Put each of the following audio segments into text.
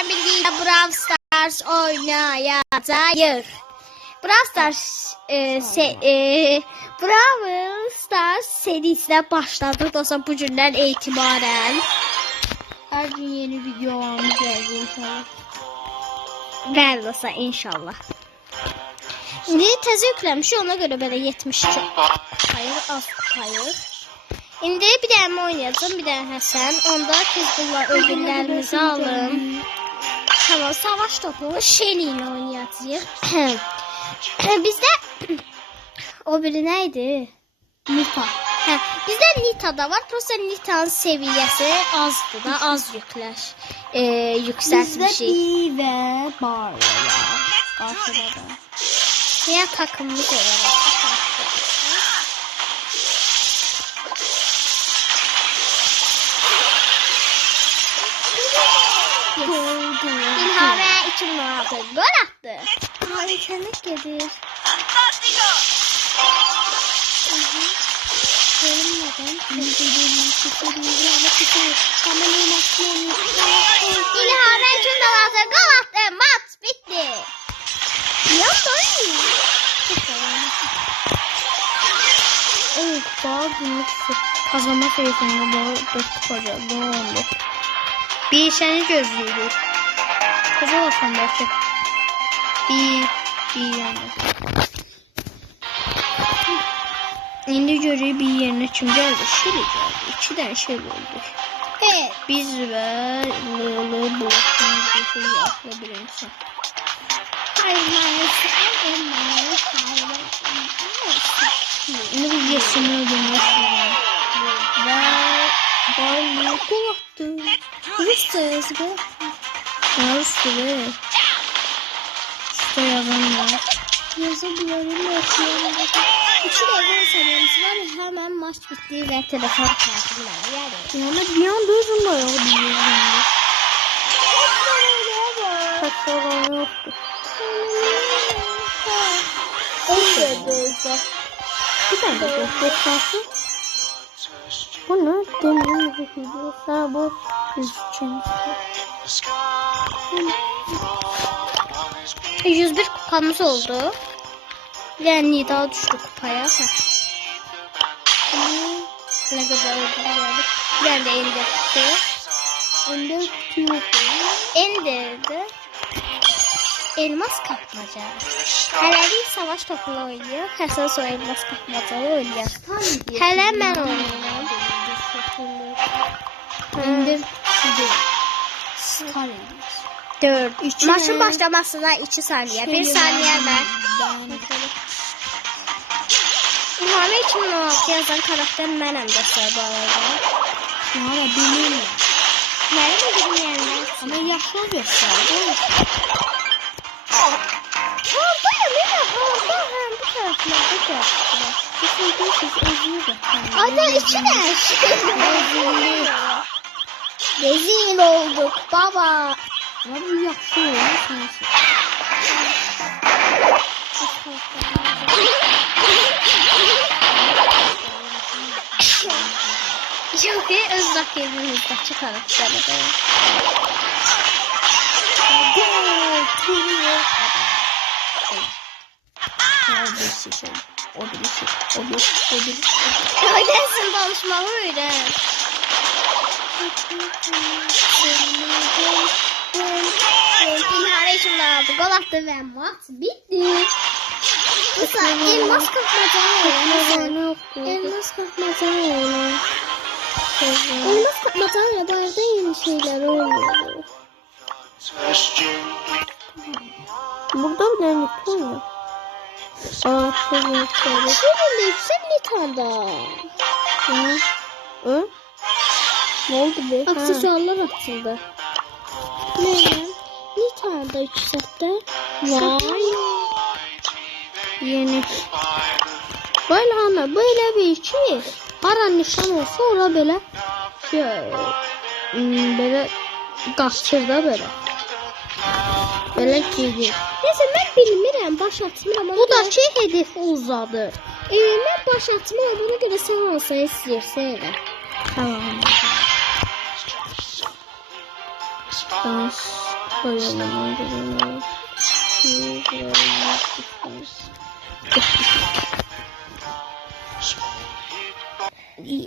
sizden birlikte Brawl Stars oynayacağız. Brawl Stars serisine başladık dostlar bu günden itibaren. Her gün yeni videolarımız gelecek inşallah. Bəli dostlar inşallah. İndi təzə yükləmiş ona görə belə 70 hayır az hayır. İndi bir dənə oynayacağım, bir dənə Həsən. Onda Hizbullah ödüllərimizi alın. Tamam, savaş topu Shelly ile oynayacağız. Bizdə o biri neydi? Nita. Bizdə Nita da var. Prosta Nita'nın seviyesi azdır da, az yükseltmişik. Bizdə bir ve bar var. Karşıda da. Niye takımımız olarak? İlhame 2016 gol attı. Harikalık gelir. İlhame 2016 gol attı. Maç bitti. Yapmayın. Evet, daha büyük kazanma sayısında bu 4 kupaca, bu oldu. Bir seni gözlüydük. Kupa olsun belki. Bir yani. İndi görüyor bir yerine kim geldi? Şöyle geldi. 2 tane şey oldu. Evet. Biz ve Lolo bıraktığımız bir şeyi akla bir insan. Ne bu yesin öldürmez. Ve Barley gol attı. Rus'tayız be. Rus'ta be. Rus'ta yazanlar. Yazabiliyorum okuyorum. 2 dakika saniyemiz var. Hemen maç bitti ve telefon kartımlar yani. Yani bir anda uzunlar ya. Kaç sonra yoktu. Bir tane de göstersin. Bu ne? Demin bir video. Sana bu yüzeceğim. 101 kupamız oldu. Yani daha düştü kupaya. Ne kadar oldu geldik. Ben de indirdi. İndirdi. Elmas kapmaca. Hele bir savaş topunu oynuyor. Həsən sonra elmas kapmacalı oynuyor. Hele ben oynuyorum. İndir. 4. Maçın başlamasına 2 saniye. 1 saniye ben. İlhame 2016 yazan karakter mənəm dostlar bu arada. Valla bilmiyorum. Mənim bilməyənlər. Ama yaşlı göster. Ada içine. Rezil olduk baba. Ama bu yaşlı olmuş. Yok ya öz rakibimizde çıkarıp sana. Öğrensin danışmağı öğren. İlhare şimdi aldı. Gol attı ve maç bitti. Kısa elmas kapmacalı oynuyor. Elmas kapmacalı oynuyor. Elmas kapmacalı bu arada yeni şeyler oynuyor. Burada bir tane var. Aa, şöyle. Şimdi yüksek Nita'da. Hı? Ne oldu be? Aksesuarlar atıldı. Ne? Nita'da yüksekte. Vay. Yeni. Böyle ana böyle bir şey. Hara nişan olsa ora böyle böyle qaçır da böyle. Böyle gelir. Neyse ben bilmirəm, baş atmıram. Bu da şey hedefi uzadı. Ben baş atmıram, buna göre sen olsa istəyirsən elə. Tamam. Dans.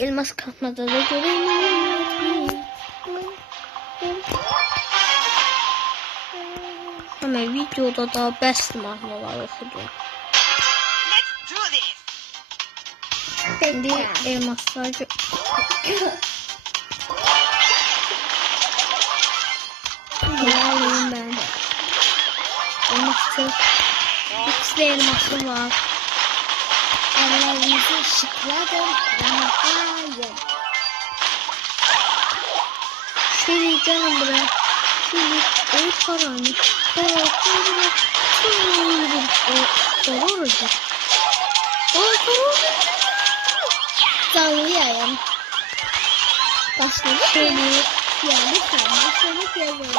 Elmas katmada da göremiyorum. Ama videoda da best mahnılar okudum. Şimdi elmaslar alayım ben. Elmaslı. İkisi de elmaslı var. Ellerinizi ışıkladım. Rahatlayın. Şöyle canım buraya. Şöyle el paranı. Canlı yayın. Başladı. Şöyle. Yani başladık yazalım.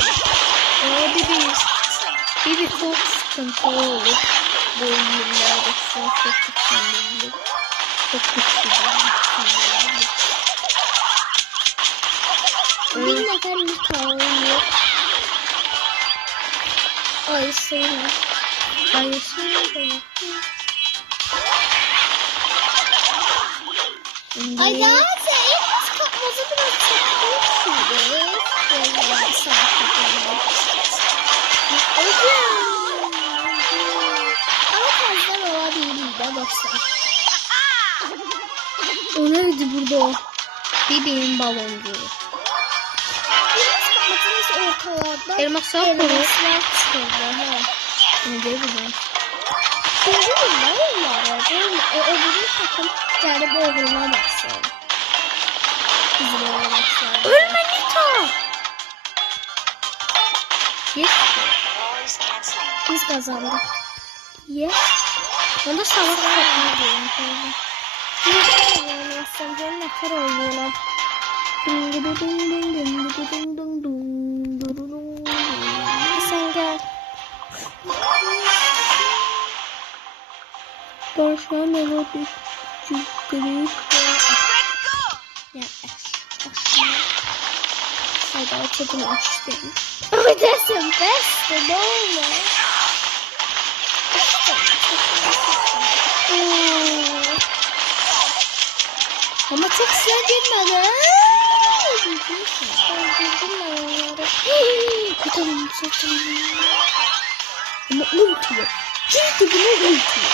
Bir çok sıkıntı olur. Bu yıllarda çok sıkıntı. Çok güçlü. Bir nefer mikrofonum yok. Ay sayılır. Hayır, şimdi. Ay daha zayıf. Kapmazı biraz çekmişsiniz. Böyle ama fazla olabilir de dostlar. O nerede burada o? Benim baloncuğu. Biraz kapatınız ortalarda. Elmaslar koru. Elmaslar çıkıldı. Ne diyor bu? Şimdi bunlar öbürü takım yani boğulma baksın. Bizim olmaksın. Ölme Nita. Yes. Biz kazandık. Yes. Onda savaş kapıyor. Sen canım ne kadar oluyorlar. Sen gel. Başkan melodi. Ya hadi açalım açtım. Ödesin beste ne olur. Ama çok sıra girmedi. Kutalım çekim. Ama ulti yok. Çünkü bunu ulti yok.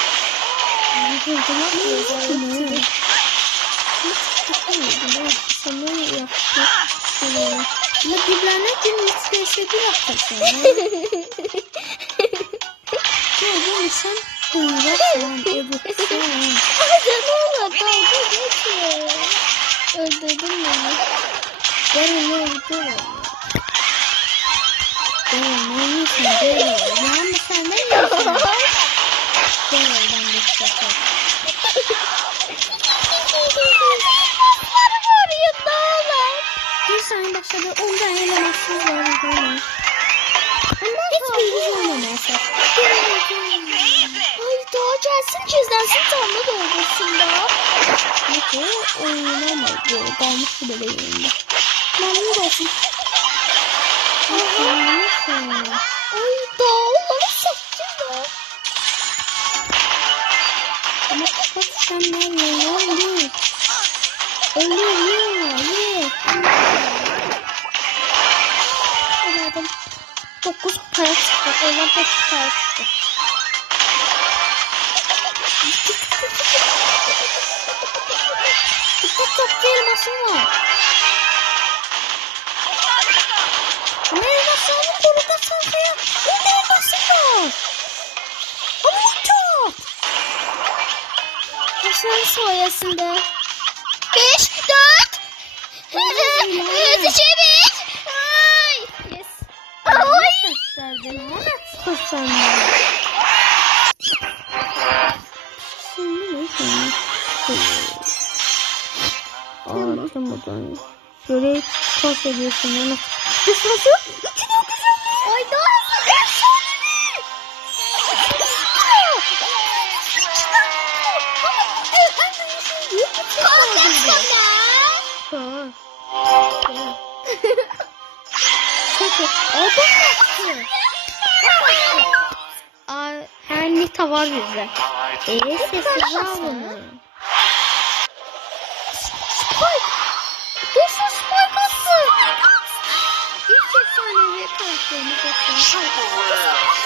Sana yaptı. Ama birbirine gün isterse bir yaptırsın. Ne sen? Uğraşsan, evutsan. Hadi ne olur dalga geçme. Öldürdün beni. Gelin ne oldu? Gelin ne yiyorsun? Gelin. Yani sen ne yiyorsun? Gelin ben de çıkartayım. Bir saniye başladı. Ondan yenemezsiniz var. Hiçbiriniz oynamazsın. Ay daha gelsin çizlensin canlı doldursun da. Yok o oynamaz. Kalmış bile yerinde. Memnun olsun. Ay daha onları sattım da. Ama kapat sen ne yiyor? Ölüyor. Anladım. 9 para çıktı. Ona 5 para çıktı. Çok elmasım var. Ama elmasını koruda saklayın. Orada elmasım var. Ama çok. Sen sayesinde. 5, 4. 3, 2, 1. Ay. Yes. Ay. Ağlamadan. Şöyle pas ediyorsun yani. Ay daha hızlı efsanevi. Çok. O da her nita var bizde. Sessiz al bunu. Spike. Dostlar Spike attı. İlk efsanevi karakterimiz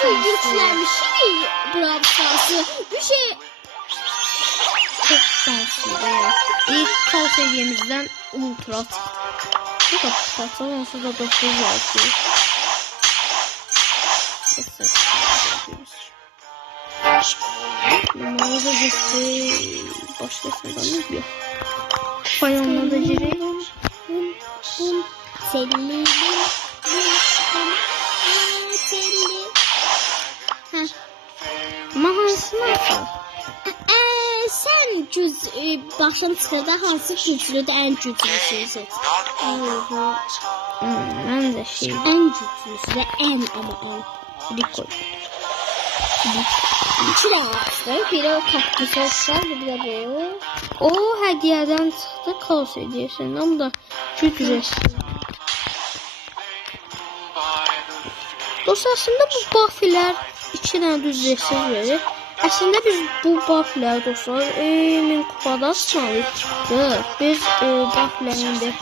Şu güçlenmiş şey Brawl Stars'ı. Bir şey çok şanslıydı ya. İlk kal seviyemizden ultra çıktı. Bu da çıkarsa onsuz da 9 altı. Mağaza gitti. Başkasından yok. Bayonla da gireyim. telli. Mahasını atar. Sen başın sırada hansı güclüdür, en güclüsü seç. Ben de şey. En güclüsü de en ama en. Rico. İki tane var. Biri o kaktüs olsa, bir de bu. O hediyeden çıktı. Kaos hediyesinden da güc resti. Dostlar aslında bu buff'lər 2 dənə düz resiz verir. Aslında biz bu buff'lər dostlar 1000 kupada sağlayıqdır. Biz buff'lərin de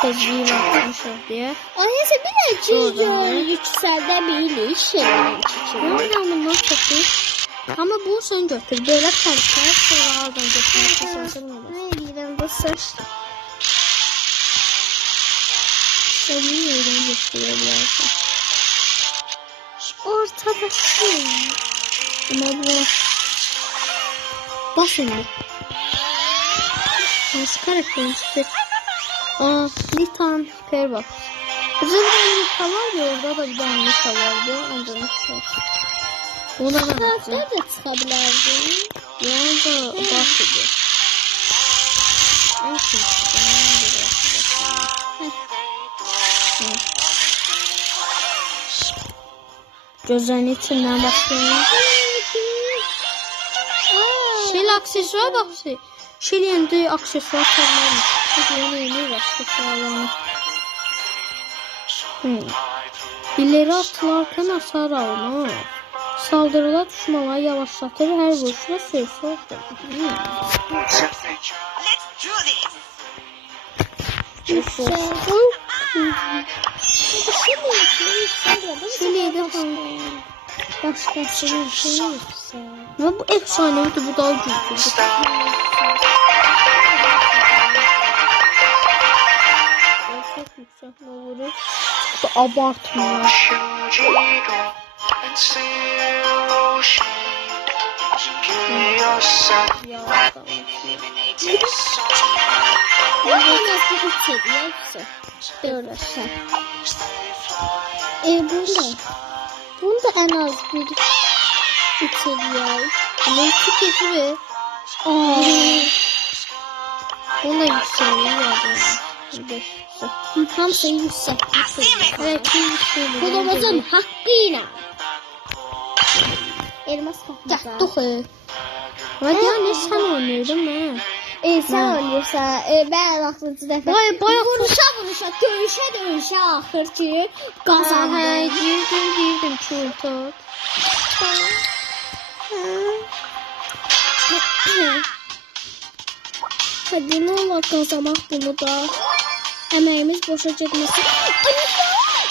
tezliğini atmışıq deyə. Neyse bir de cüzdür yükseldebilir şeylerin için. Oradan bundan çəkir. Ama bu son götür. Böyle kalkar sonra oradan götürür. Ne diyeyim bu saç? Senin yerden götürüyorlar. Ortada şey. Ama bu bas şimdi. Nasıl karakterin çıktı? Litan süper bak. Bizim bir Lita var ya orada da bir tane Lita vardı. Onda Lita var. Ona da Tarafta da çıkabilirdi. yani da bahsediyor. Neyse. Gözlerinin içinden bakıyorum. Şel aksesuar bak. Şelin de aksesuar kalmamış. Yeni aksesuarlarını. İleri atılarken hasar alma. Saldırılar düşmanları yavaşlatır. Her vuruşuna süresi orta. Şöyle de Başkası bir şey yoksa. ama bu efsaneydi, bu daha güçlü. Çok yüksek vurur. Çok da abartma. Bu en az bir seviye yoksa. Böyle şey. Bunda en az bir seviye. Ama iki kişi ve ona yükseliyor yani. Tam şey yüksek. Evet, yükseliyor. Kulumuzun hakkıyla. Elmas kapımıza. Gətdik. Hadi yani sen oynuyordun ben. Sen oynuyorsan ben aklıncı dəfə Bayaq vuruşa döyüşə axır ki qazandım. Girdim çultat. Hadi ne olur kazanmaq bunu da. Əməyimiz boşa getməsin.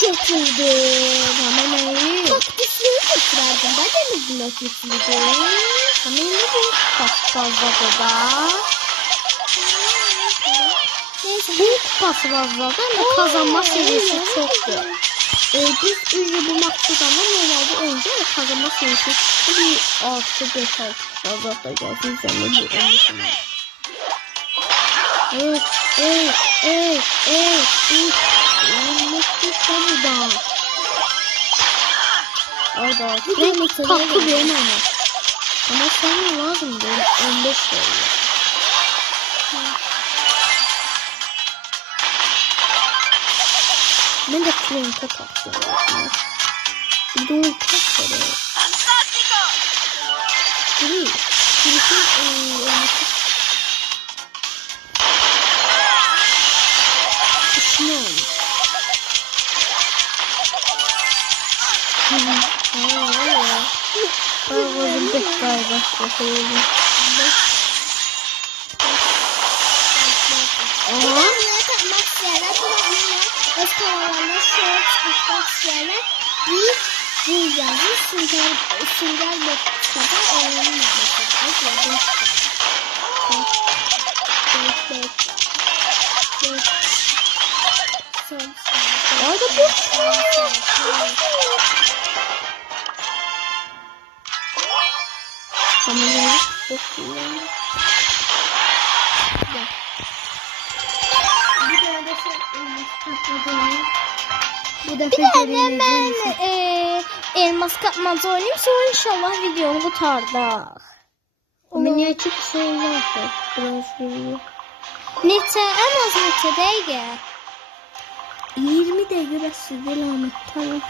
Götürdüm. Əməyi. Kaktüsü götürərdim. Ben de mi buna götürdüm? Ama ne bu? Fazladı da. Bu kupası fazladı ama kazanma seviyesi çoktu. Biz ürünü bulmaktadır ama normalde önce kazanma seviyesi bir 6-5-6 fazla geldi. Üzerine bir önlüsünü. Buradan. Orada. Kalktı benim ama. Ama sana lazım değil. 15 seviye. Ben de klonka takıyorum. Bir de onu takıyorum. Bitecek galiba. Bakıyorum. Aha. Yapmak isteyenler öz kanallarına shorts atmak isteyenler bu yazı sünger box'ta öğrenilmeyecek. Orada bu. Kamerayı bakıyorum. Bir tane ben elmas kapmaca oynayayım, sonra inşallah videomu kurtardık. Ama niye çok sorular biraz veriyor. Neçə, en az neçə dəqiqə? 20 dəqiqə bəs sizdə lanet. Tamam.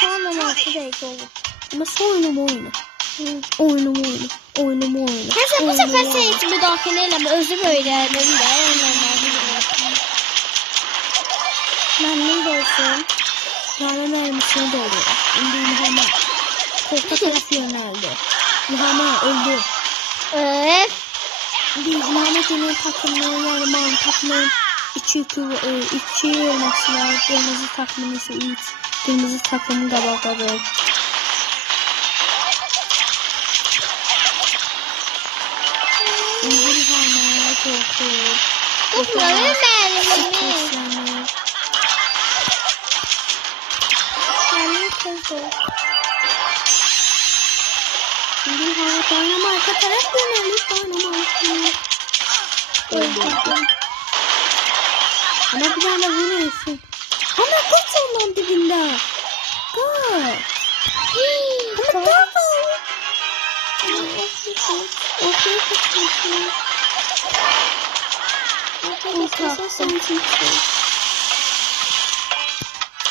Şu an 16 dəqiqə olub. Ama sonra oyna. Oynama. Neyse bu sefer sen hiç müdahale eleme, özüm öğrendim de oynamadım. Memnun da olsun. Rana mermisini doğru. Şimdi İlham'a korka taraf yöneldi. İlham'a öldü. Şimdi İlham'a gelen takımların yani mavi takımların içi olması var. Kırmızı takımın ise ilk. Kırmızı takımın kabakları. İngiliz İlham'a korkuyor. Bunları benim. Benim kızım. İngiliz İlham'a oynama arka taraf yönelik oynama. Öldürdüm. Ama bir tane vuruyorsun. Ama kaç ondan dibinde. Kaç. Ama kaç.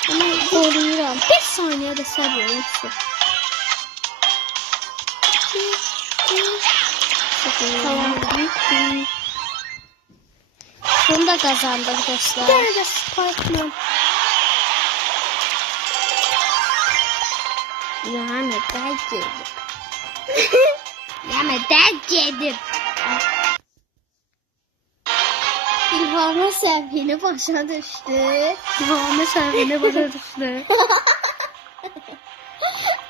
Ama koruyorum. Bir saniyede seviyorum hepsi. Tamam. Bunu da kazandık dostlar. Nerede Spiderman? Yani terk edip. Yeme terk edip. İlham'a sevgini başa düştü. İlham'a sevgini başa düştü.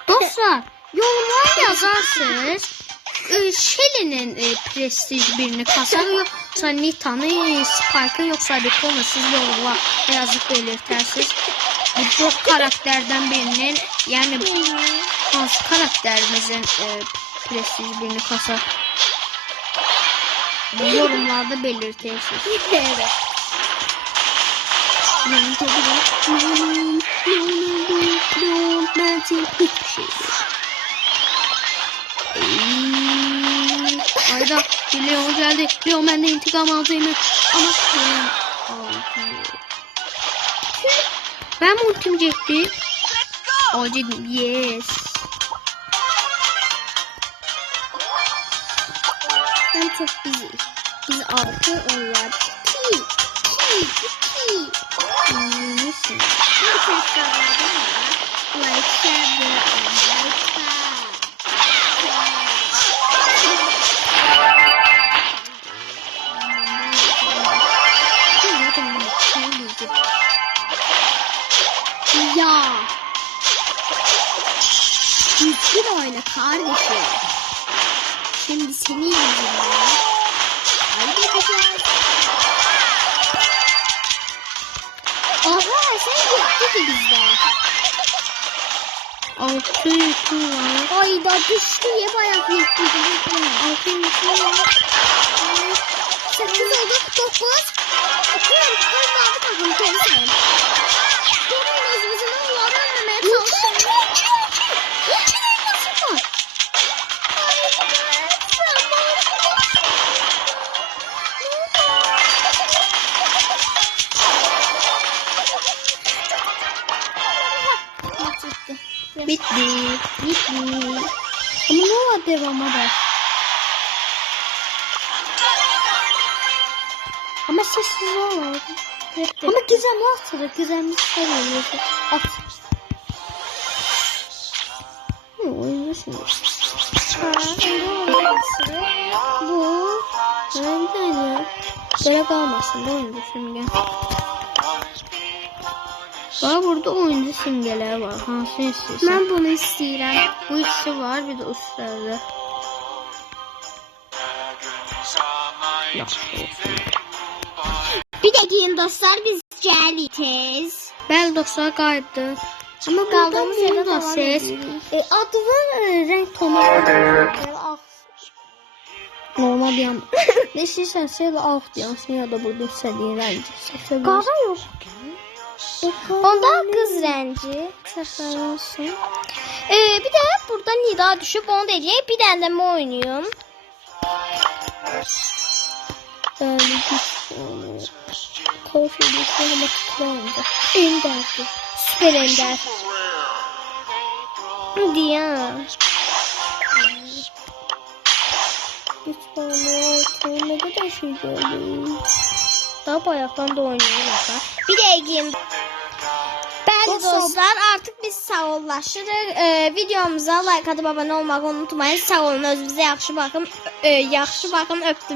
Dostlar, yorumlara yazarsınız. Shelly'nin prestij birini kasar yoksa Nita'nı, Spike'ı yoksa Rico'nu siz yorumlara yazıp belirtersiniz. Bu dört karakterden birinin yani hansı karakterimizin prestij birini kasar yorumlarda belirtersiniz. Evet. Ben senin hiçbir şey yok. Ayda Leon geldi. Leon benden intikam alacağım. Ama ben mi ultim çektim? Acıdım. Yes. Ben çok bizi. Biz 6 onlar. 2. Nesin? Bir tekrarladım ya. Like, share, like, ya. Düzgün oyna kardeşim. Şimdi senin yüzünden. Kaybedeceğiz. Aha sen gitti ki bizden. 6 yüküm var. Ay da düştü ya bayağı gitti. 6 yüküm var. 8 oldu. 9. Atıyorum. Mavi takım geri sayın. Görün özümüzün onları önlemeye çalışıyorum. Bitti. Ama ne var devamı da? Ama sessiz olmadı. Ama gizemli atılır. Gizemli sarılıyordu. At. Ne oynuyorsun? Bu. Öyle. Böyle kalmasın da oyuncu simge. Bak burada oyuncu simgeler var. Hansı istiyorsan. Ben bunu istəyirəm. Bu ikisi var bir de üstlerde. Yaxşı olsun. Bir də giyin dostlar, biz gəlirik tez. Bəli dostlar qayıtdı. Ama Qaldığımız yerdə burada da davam ses. edirik. Adı var renk tonu. Normal bir yan. Ne istəyirsən şeylə ağ yansın ya da burada istədiyin rəngi. Qara yox. Onda qız rəngi saxlanılsın. Bir də burada nida düşüb, onu da eləyək. Bir dənə də mən oynayım. Kafede söylemek istedim. Ender'di. Süper Ender. Hadi ya. Lütfen ne kadar şey geldi. Daha bayaqdan da oynayırlar. Bir dəqiqəyim. Bəli dostlar, artıq biz sağollaşırıq. Videomuza like atıb abunə olmağı unutmayın. Sağ olun, özünüzə yaxşı baxın. Yaxşı baxın, öpdüm.